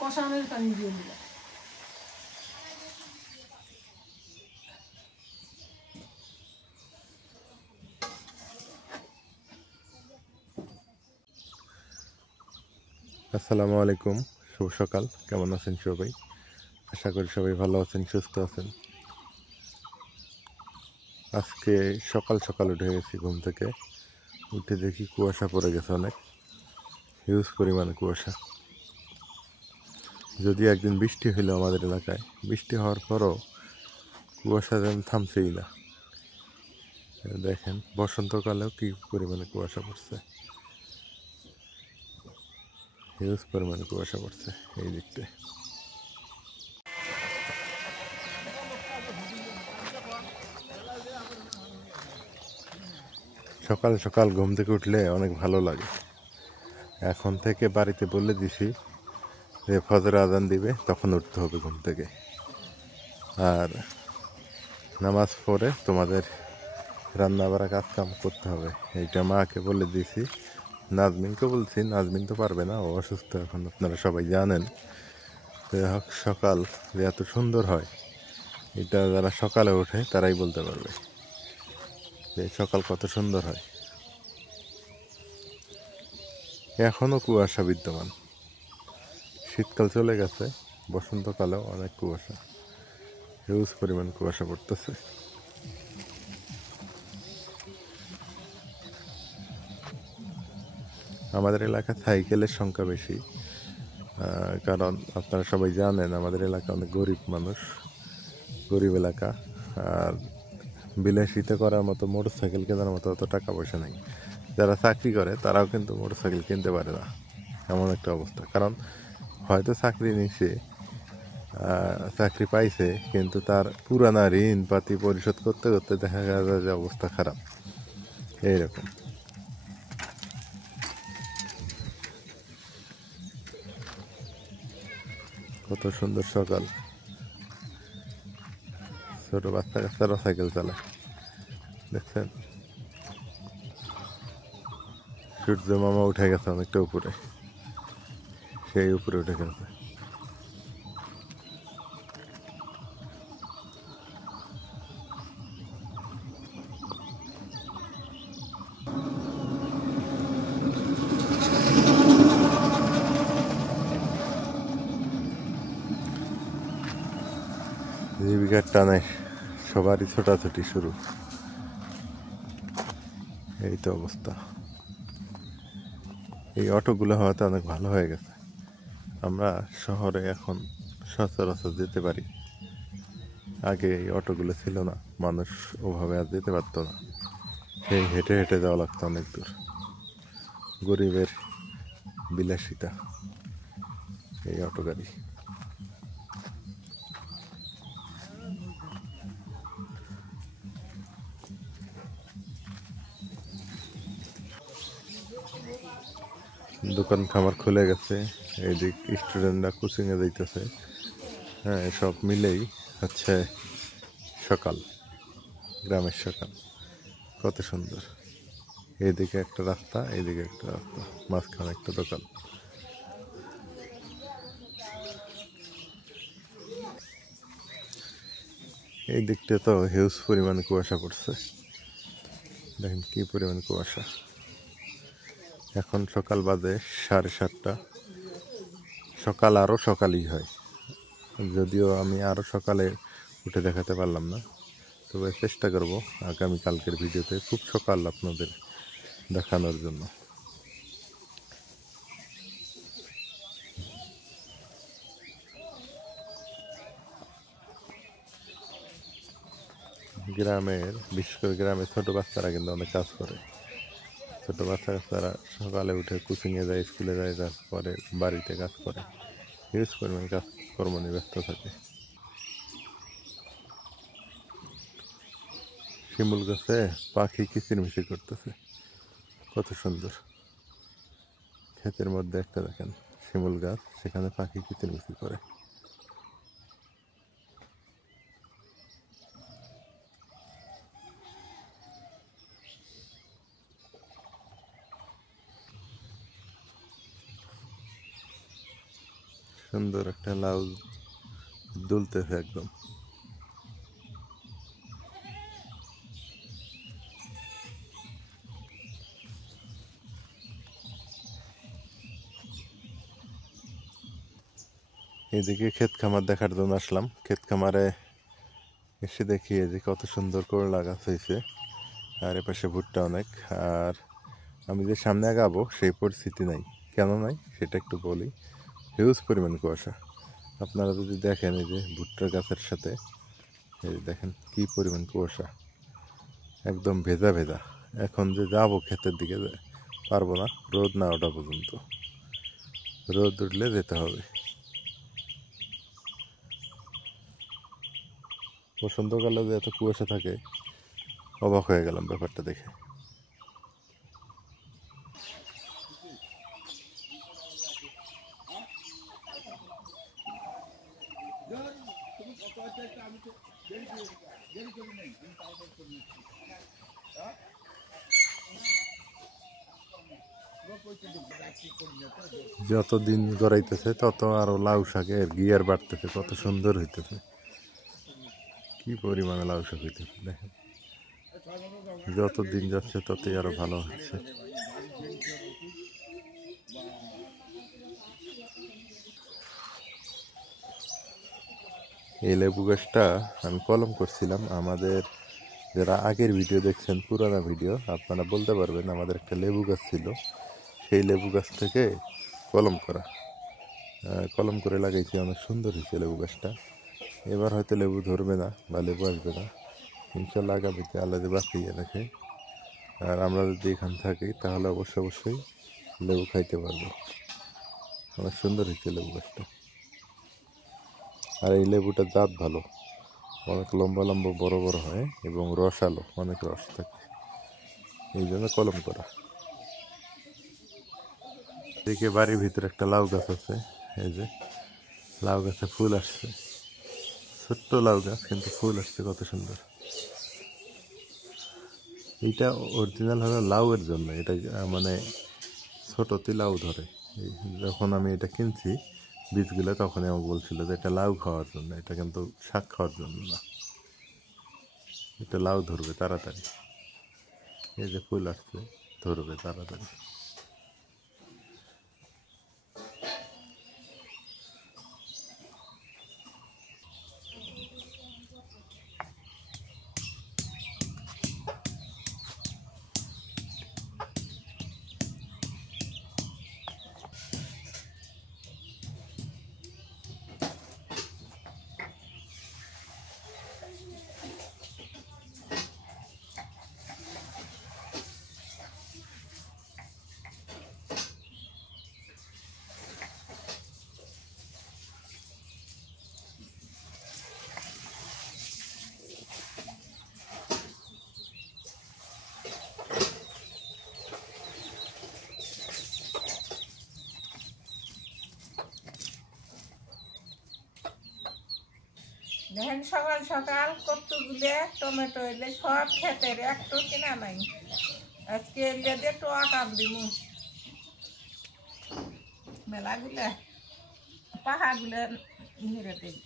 কষানোর পানি দিয়ে দিলাম। আসসালামু আলাইকুম, শুভ সকাল। কেমন আছেন সবাই? আশা করি সবাই ভালো আছেন, সুস্থ আছেন। আজকে সকাল সকাল উঠে গেছি ঘুম থেকে। উঠে দেখি কুয়াশা পড়ে গেছে, অনেক হিউজ পরিমাণে কুয়াশা। যদি একদিন বৃষ্টি হইলো আমাদের এলাকায়, বৃষ্টি হওয়ার পরও কুয়াশা যেন থামছেই না। দেখেন বসন্তকালেও কি পরিমাণে কুয়াশা পড়ছে, হিউজ পরিমাণে কুয়াশা পড়ছে এই দিকটায়। সকাল সকাল ঘুম থেকে উঠলে অনেক ভালো লাগে। এখন থেকে বাড়িতে বলে দিছি যে ফজর আজান দিবে তখন উঠতে হবে ঘুম থেকে, আর নামাজ পড়ে তোমাদের রান্না বাড়া কাজ কাম করতে হবে, এইটা মাকে বলে দিয়েছি। নাজমিনকে বলছি, নাজমিন তো পারবে না, ও অসুস্থ এখন, আপনারা সবাই জানেন। তো সকাল যে এত সুন্দর হয় এটা যারা সকালে ওঠে তারাই বলতে পারবে যে সকাল কত সুন্দর হয়। এখনও কুয়াশা বিদ্যমান, শীতকাল চলে গেছে, বসন্তকালেও অনেক কুয়াশা, হিউজ পরিমাণ কুয়াশা পড়তেছে। আমাদের এলাকায় সাইকেলের সংখ্যা বেশি, কারণ আপনারা সবাই জানেন আমাদের এলাকা অনেক গরিব মানুষ, গরিব এলাকা। আর বিলাসিতা করার মতো, মোটর সাইকেল কেনার মতো অত টাকা পয়সা নেই। যারা চাকরি করে তারাও কিন্তু মোটর সাইকেল কিনতে পারে না, এমন একটা অবস্থা। কারণ হয়তো চাকরি নিচ্ছে, চাকরি পাইছে, কিন্তু তার পুরানা ঋণ পাতি পরিশোধ করতে করতে দেখা যায় যে অবস্থা খারাপ, এইরকম। কত সুন্দর সকাল, ছোট বাচ্চা কাচ্চারা সাইকেল চালায়, দেখছেন? সূর্য মামা উঠে গেছে অনেকটা উপরে, সেই উপরে উঠে গেছে। জীবিকার টানে সবারই ছোটাছুটি শুরু, এই তো অবস্থা। এই অটোগুলো হওয়াতে অনেক ভালো হয়ে গেছে, আমরা শহরে এখন সচরাচর যেতে পারি। আগে এই অটোগুলো ছিল না, মানুষ ওভাবে আর যেতে পারতো না, সেই হেঁটে হেঁটে যাওয়া লাগতো অনেক দূর। গরিবের বিলাসিতা এই অটো গাড়ি। দোকান খামার খুলে গেছে, এইদিক স্টুডেন্টরা কোচিংয়ে যাইতেছে। হ্যাঁ, সব মিলেই হচ্ছে সকাল, গ্রামের সকাল। কত সুন্দর, এইদিকে একটা রাস্তা, এইদিকে একটা রাস্তা, মাঝখানে একটা দোকান। এই দিকটা তো হিউজ পরিমাণে কুয়াশা পড়ছে, দেখেন কি পরিমাণ কুয়াশা। এখন সকাল বাজে 7:30। সকাল আরও সকালই হয়, যদিও আমি আরও সকালে উঠে দেখাতে পারলাম না, তবে চেষ্টা করব আগামীকালকের ভিডিওতে খুব সকাল আপনাদের দেখানোর জন্য। গ্রামের, বিশেষ করে গ্রামের ছোট বাচ্চারা কিন্তু অনেক কাজ করে। ছোট বাচ্চা কাচ্চারা সকালে উঠে কোচিংয়ে যায়, স্কুলে যায়, কাজ করে, বাড়িতে কাজ করে, হিউজ পরিমাণ কাজকর্ম নিয়ে ব্যস্ত থাকে। শিমুল গাছে পাখি কিচিরমিচির করতেছে, কত সুন্দর। ক্ষেতের মধ্যে একটা দেখেন শিমুল গাছ, সেখানে পাখি কিচিরমিচির করে। সুন্দর একটা লাউ দুলতেছে একদম। এদিকে ক্ষেত খামার দেখার জন্য আসলাম। ক্ষেত খামারে এসে দেখি এই যে কত সুন্দর করলা গাছ হয়েছে, আর এপাশে ভুট্টা অনেক। আর আমি যে সামনে আগাবো সেই পরিস্থিতি নাই। কেন নাই সেটা একটু বলি। হিউজ পরিমাণ কুয়াশা। আপনারা যদি দেখেন এই যে ভুট্টার গাছের সাথে, এই দেখেন কি পরিমাণ কুয়াশা, একদম ভেজা ভেজা। এখন যে যাবো ক্ষেতের দিকে পারবো না, রোদ না ওঠা পর্যন্ত। রোদ উঠলে যেতে হবে। বসন্তকালে যে এত কুয়াশা থাকে, অবাক হয়ে গেলাম ব্যাপারটা দেখে। যত দিন গড়াইতেছে তত আরো লাউ শাকের গিয়ার বাড়তেছে, কত সুন্দর হইতেছে। কি পরিমাণে লাউ শাক হইতেছে দেখেন। যত দিন যাচ্ছে ততই আরো ভালো হচ্ছে। এই লেবু গাছটা আমি কলম করছিলাম। আমাদের যারা আগের ভিডিও দেখছেন, পুরানো ভিডিও, আপনারা বলতে পারবেন আমাদের একটা লেবু গাছ ছিল, সেই লেবু গাছ থেকে কলম করা। কলম করে লাগাইছি, অনেক সুন্দর হয়েছে লেবু গাছটা। এবার হয়তো লেবু ধরবে না বা লেবু আসবে না, ইনশাল্লাহ আগামীতে আল্লাহ যে বাঁচিয়ে রাখে আর আমরা যদি এখানে থাকি তাহলে অবশ্যই লেবু খাইতে পারবো। অনেক সুন্দর হয়েছে লেবু গাছটা। আর এই লেবুটার জাত ভালো, অনেক লম্বা লম্বা বড় বড় হয় এবং রসালো, অনেক রস থাকে, এই জন্য কলম করা। দেখে বাড়ির ভিতরে একটা লাউ গাছ আছে। এই যে লাউ গাছে ফুল আসছে, ছোট্ট লাউ গাছ কিন্তু ফুল আসছে কত সুন্দর। এইটা অরিজিনাল হলো লাউয়ের জন্য, এটা মানে ছোটতে লাউ ধরে। যখন আমি এটা কিনছি বীজগুলো, তখনই আমাকে বলছিল যে এটা লাউ খাওয়ার জন্য, এটা কিন্তু শাক খাওয়ার জন্য না, এটা লাউ ধরবে তাড়াতাড়ি। এই যে ফুল আসছে, ধরবে তাড়াতাড়ি। দেখেন সকাল সকাল কতগুলো টমেটো এলে সব ক্ষেতের, একটু কিনা নাই। আজকে এলে দিয়ে টোয়া কাম দিমু মেলাগুলা, পাহাড়গুলো ঘিরে দিই।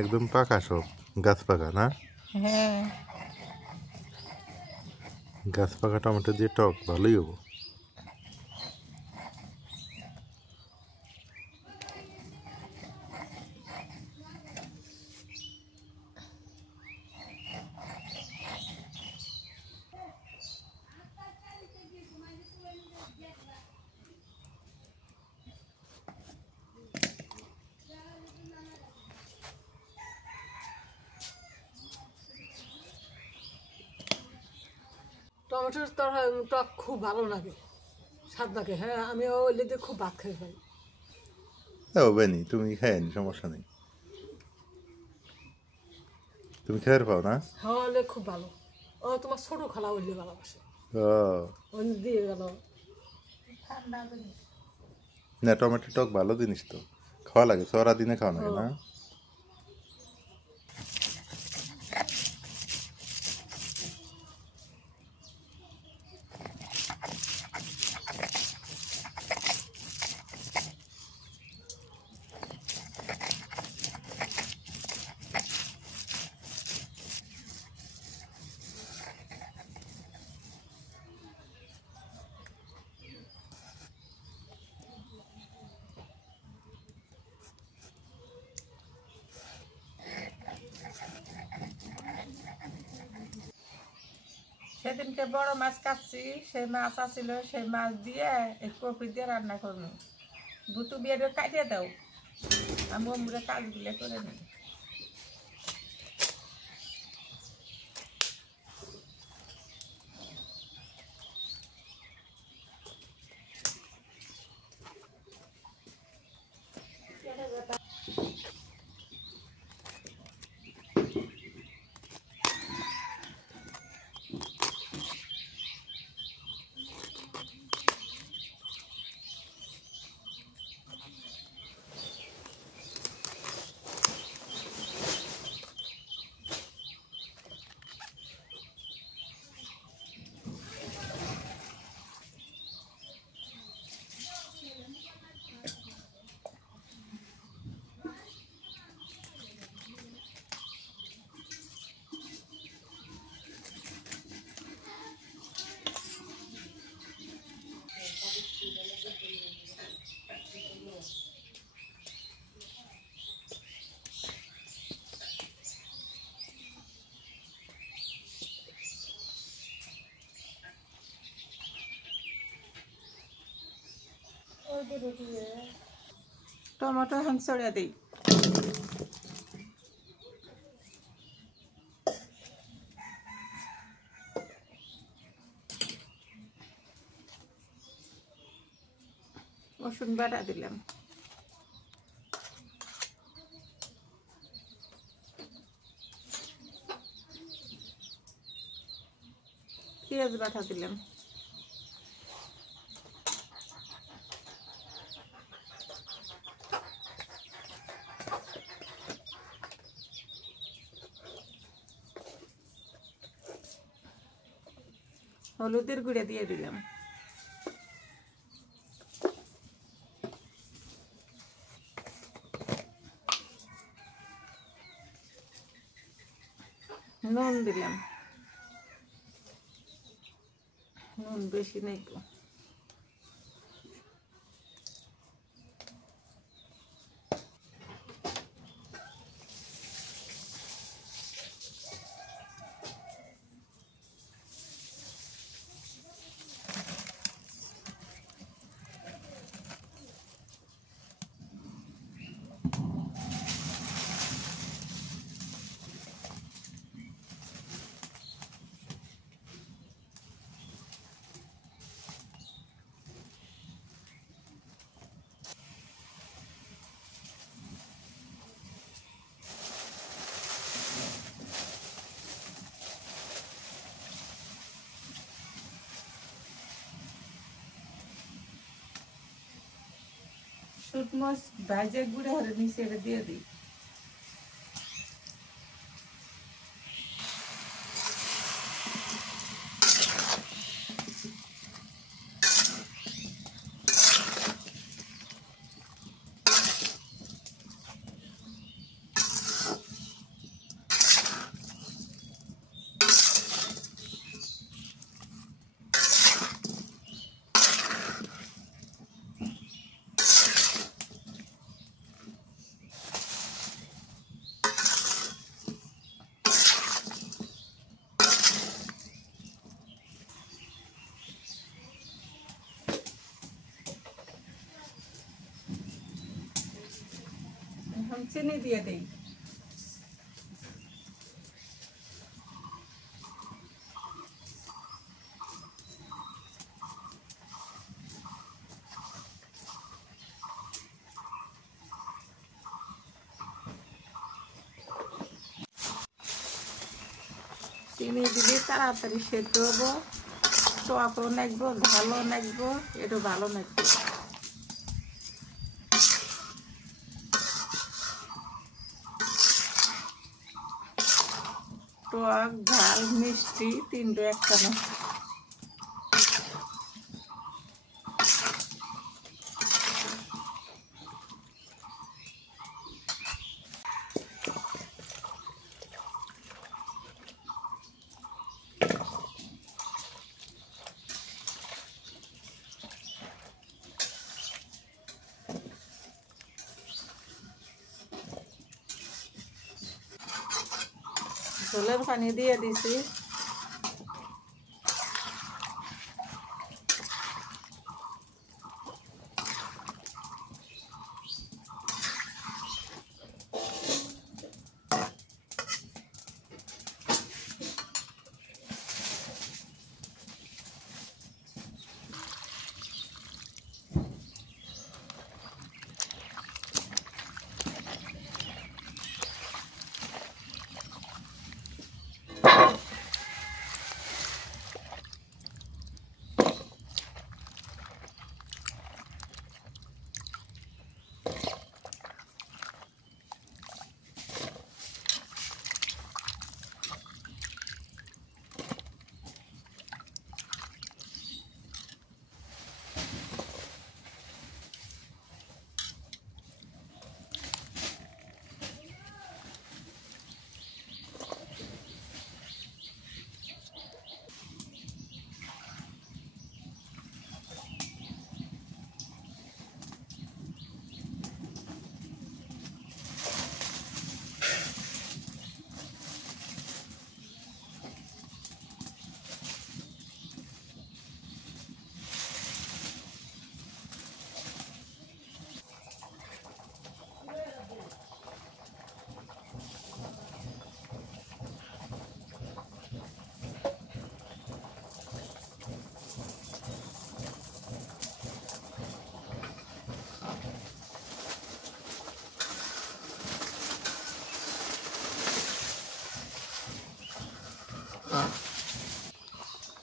একদম পাকা সব, গাছ পাকা না? হ্যাঁ, গাছ পাকা টমেটো দিয়ে টক ভালোই হবো। টমেটোর টক খুব ভালো লাগে, স্বাদ লাগে। হ্যাঁ, আমি ওই দিয়ে খুব ভাত খেয়ে পাই। হবে নি, তুমি খাই নি, সমস্যা নেই, তুমি খেয়ে পাও না? হ্যাঁ, ওইলে খুব ভালো। ও তোমার ছোট খালা ওইলে ভালোবাসে, ও ওই দিয়ে গেল। ঠান্ডা জিনিস। না, টমেটো টক ভালো জিনিস তো, খাওয়া লাগে, সরা দিনে খাওয়া লাগে না? সেদিনকে বড় মাছ কাটছি, সেই মাছ আছিল, সেই মাছ দিয়ে এই কপি দিয়ে রান্না করবো। বুতু বিয়ে কাটিয়ে দাও, আমি অমুরে কাজগুলো করে নিই। টমেটো এখন ছড়িয়ে দিই। রসুন বাটা দিলাম, পেঁয়াজ বাটা দিলাম, হলুদের গুঁড়া দিয়ে দিলাম, নুন দিলাম, নুন বেশি নেই তো। শুট মাছ ভাজে গুঁড়ে হলে নিচে এটা দিয়ে দিই। এখন চিনি দিয়ে দিই। চিনি দিলে তাড়াতাড়ি সেদ্ধ হবো, টকও নাকবো, ঝালও নাকবো, একটু ভালো নাকবো। টক, ঝাল, মিষ্টি তিনটে একখানে। ঝোলের পানি দিয়ে দিছি।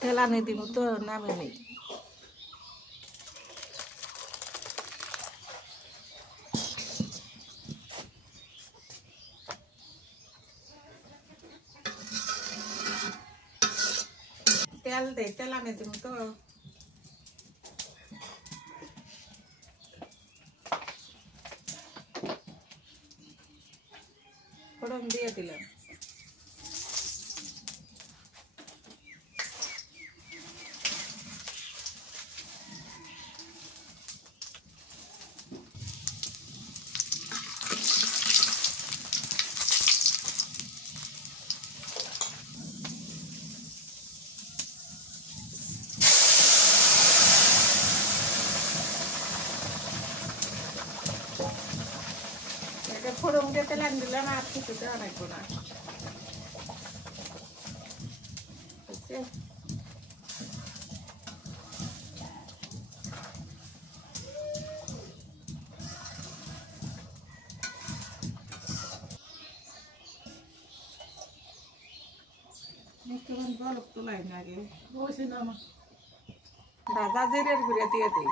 তেলানি দিব তো নামে নেই। তেল দে, তেলানি দিব তো। ফোড়ন দিয়ে দিলাম। এটা ফোড়ন দিয়ে তেলানি দিলাম, আর কিছু দেওয়া লাগবে না। বুঝছে? একটুখানি বরফ তোলাই না আগে। বসে না আমার ভাজা জিরের গুঁড়া দিয়ে দিই।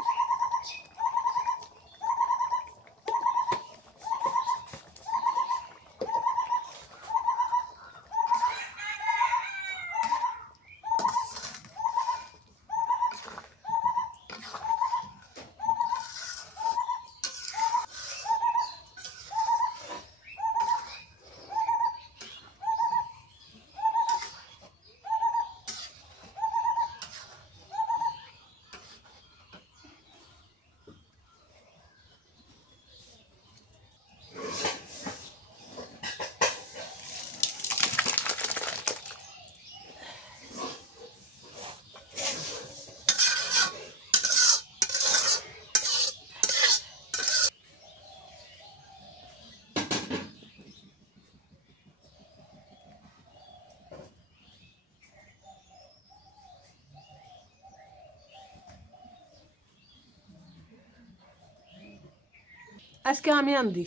আজকে আমি আনদি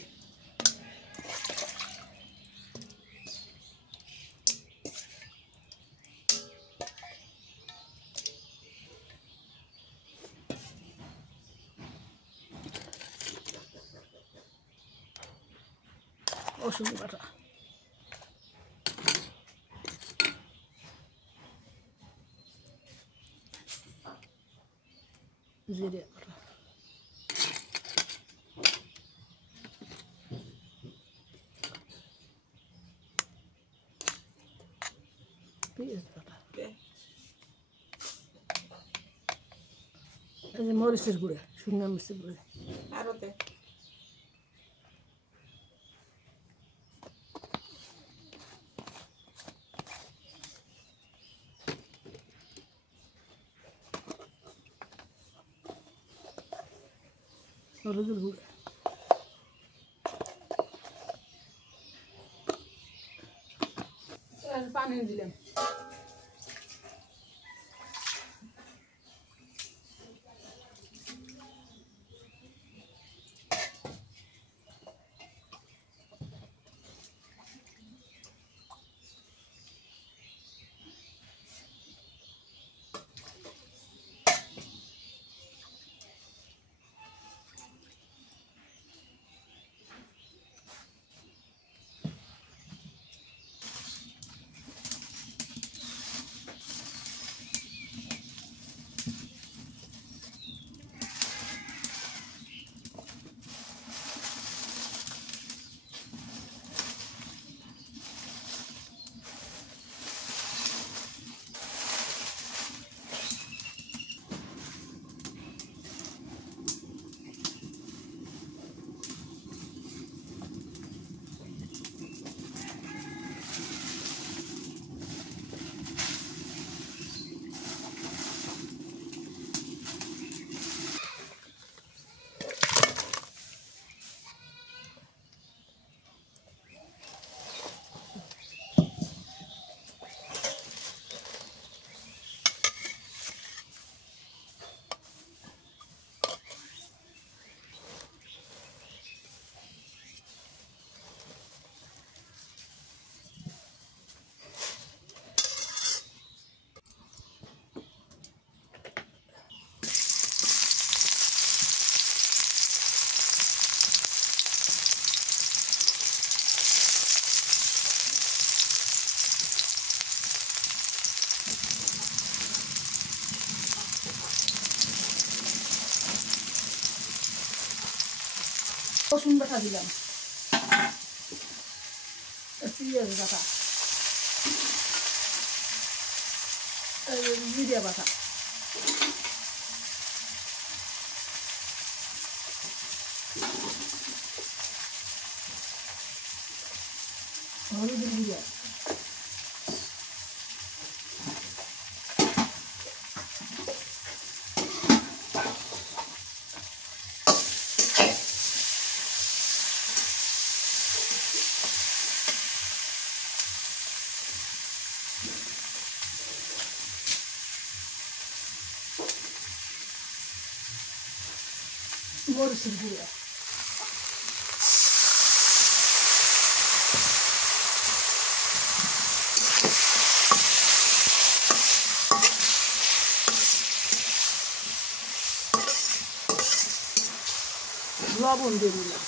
রসুন বাটা জিরে বাটা পেঁয়াজ বাটা এই যে মরিচের গুঁড়া শুকনো মরিচের গুঁড়া আরো দে। হলুদের গুঁড়া পানি দিলাম রসুন বাটা দিলাম, পেঁয়াজ বাটা, জিরা বাটা, হলুদের গুঁড়া, মরিচের গুঁড়া, লবণ দিয়ে দিলাম,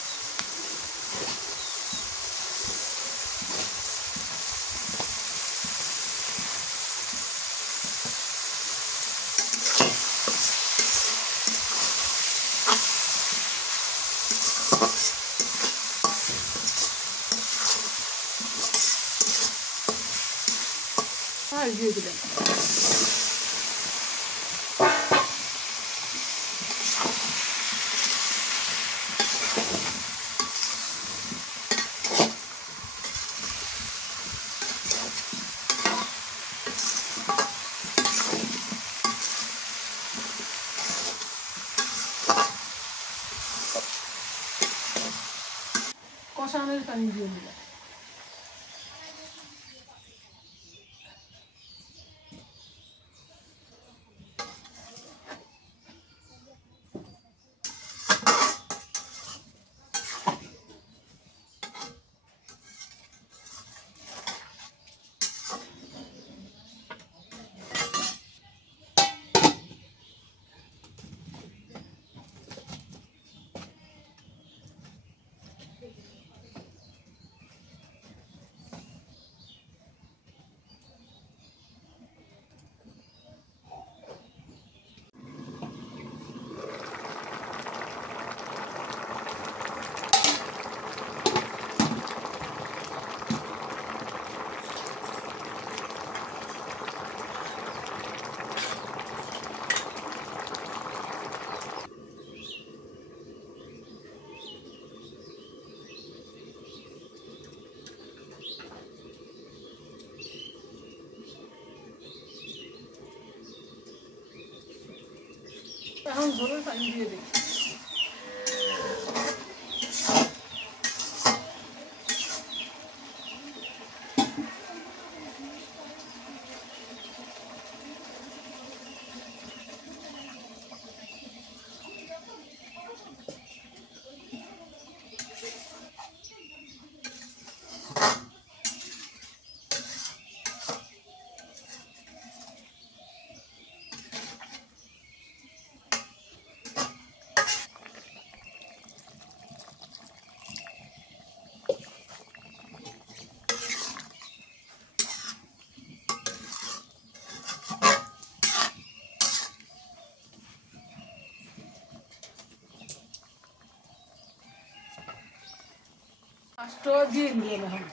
আর দিয়ে দিলাম। কষানোর পানি দিয়ে দিলাম। এখন ঝোলের পানি দিয়ে দিই। মাছটা দিয়ে দিলাম এখন।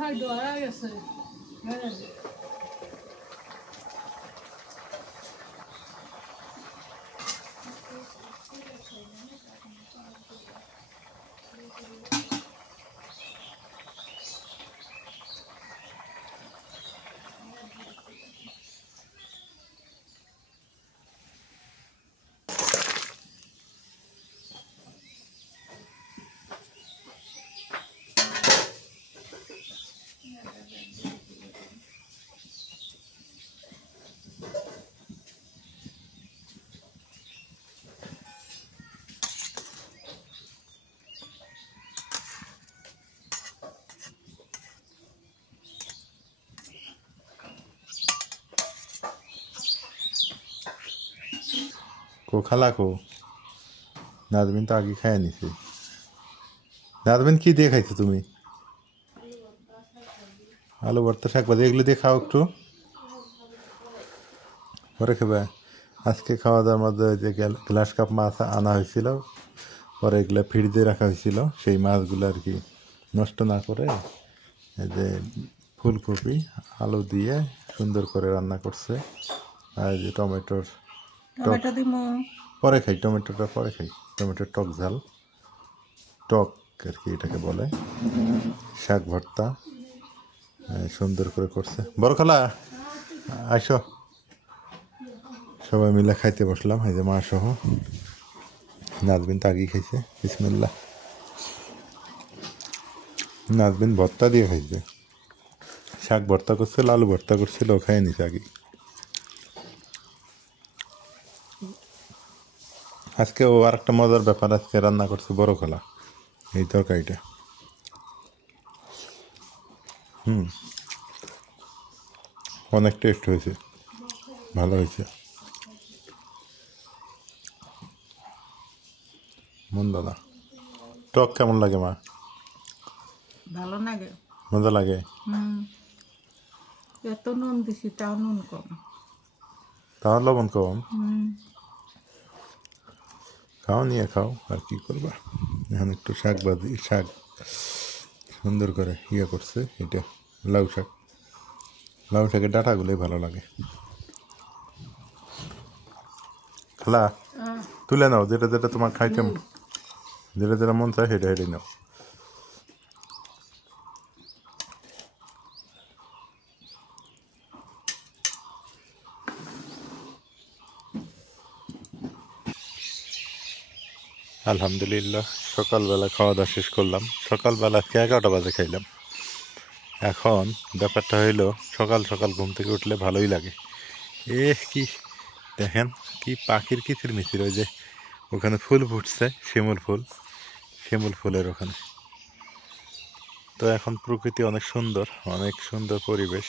Hay doa gেছে খালা কো? নাজমিন তো আগে খায় নিছে। নাজমিন কি দিয়ে খাইছো তুমি? আলু ভর্তা, শাক ভাজি, এগুলো দিয়ে খাও একটু, পরে খাবে। আজকে খাওয়া দাওয়ার মধ্যে যে গ্লাস কাপ মাছ আনা হয়েছিল, পরে এগুলো ফ্রিজে রাখা হয়েছিল, সেই মাছগুলো আর কি নষ্ট না করে এই যে ফুলকপি আলু দিয়ে সুন্দর করে রান্না করছে। আর এই যে টমেটোর টক, পরে খাই টমেটোটা, পরে খাই টমেটোর টক ঝাল, টক আর কি এটাকে বলে। শাক ভর্তা সুন্দর করে করছে। বড় খালা আইসো, সবাই মিলে খাইতে বসলাম, এই যে মা সহ। নাজবিন তো আগেই খাইছে, বিসমিল্লাহ। নাজবিন ভর্তা দিয়ে খাইছে, শাক ভর্তা করছিল, আলু ভর্তা করছিল, খাই নিছে আগে। আজকে ও আর একটা মজার ব্যাপার, আজকে রান্না করছে বড় খালা এই তরকারিটা। অনেক টেস্ট হয়েছে, ভালো হয়েছে, মন্দ না। টক কেমন লাগে মা? ভালো লাগে। মজা লাগে। এত নুন দিছি, তাও নুন কম। তাও লবণ কম। খাও, নিয়ে খাও, আর কি করবা। এখন একটু শাক ভাজি, শাক সুন্দর করে করছে, এটা লাউ শাক। লাউ শাকের ডাঁটাগুলোই ভালো লাগে। খালা তুলে নাও, যেটা যেটা তোমার খাইতে, যেটা যেটা মন চায় সেটা সেটাই নাও। আলহামদুলিল্লাহ, সকালবেলা খাওয়া দাওয়া শেষ করলাম। সকালবেলা আজকে 11টা বাজে খাইলাম। এখন ব্যাপারটা হইলো, সকাল সকাল ঘুম থেকে উঠলে ভালোই লাগে। কি দেখেন, কি পাখির কিচির মিচির, ওই যে ওখানে ফুল ফুটছে, শিমুল ফুল, শিমুল ফুলের ওখানে। তো এখন প্রকৃতি অনেক সুন্দর, অনেক সুন্দর পরিবেশ।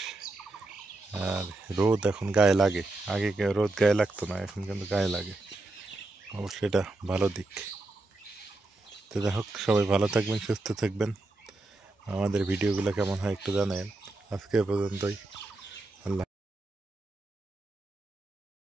আর রোদ এখন গায়ে লাগে, আগে রোদ গায়ে লাগতো না, এখন কিন্তু গায়ে লাগে। অবশ্যই এটা ভালো দিক। তো যাই হোক, সবাই ভালো থাকবেন, সুস্থ থাকবেন। আমাদের ভিডিওগুলো কেমন হয় একটু জানাবেন। আজকে এ পর্যন্তই।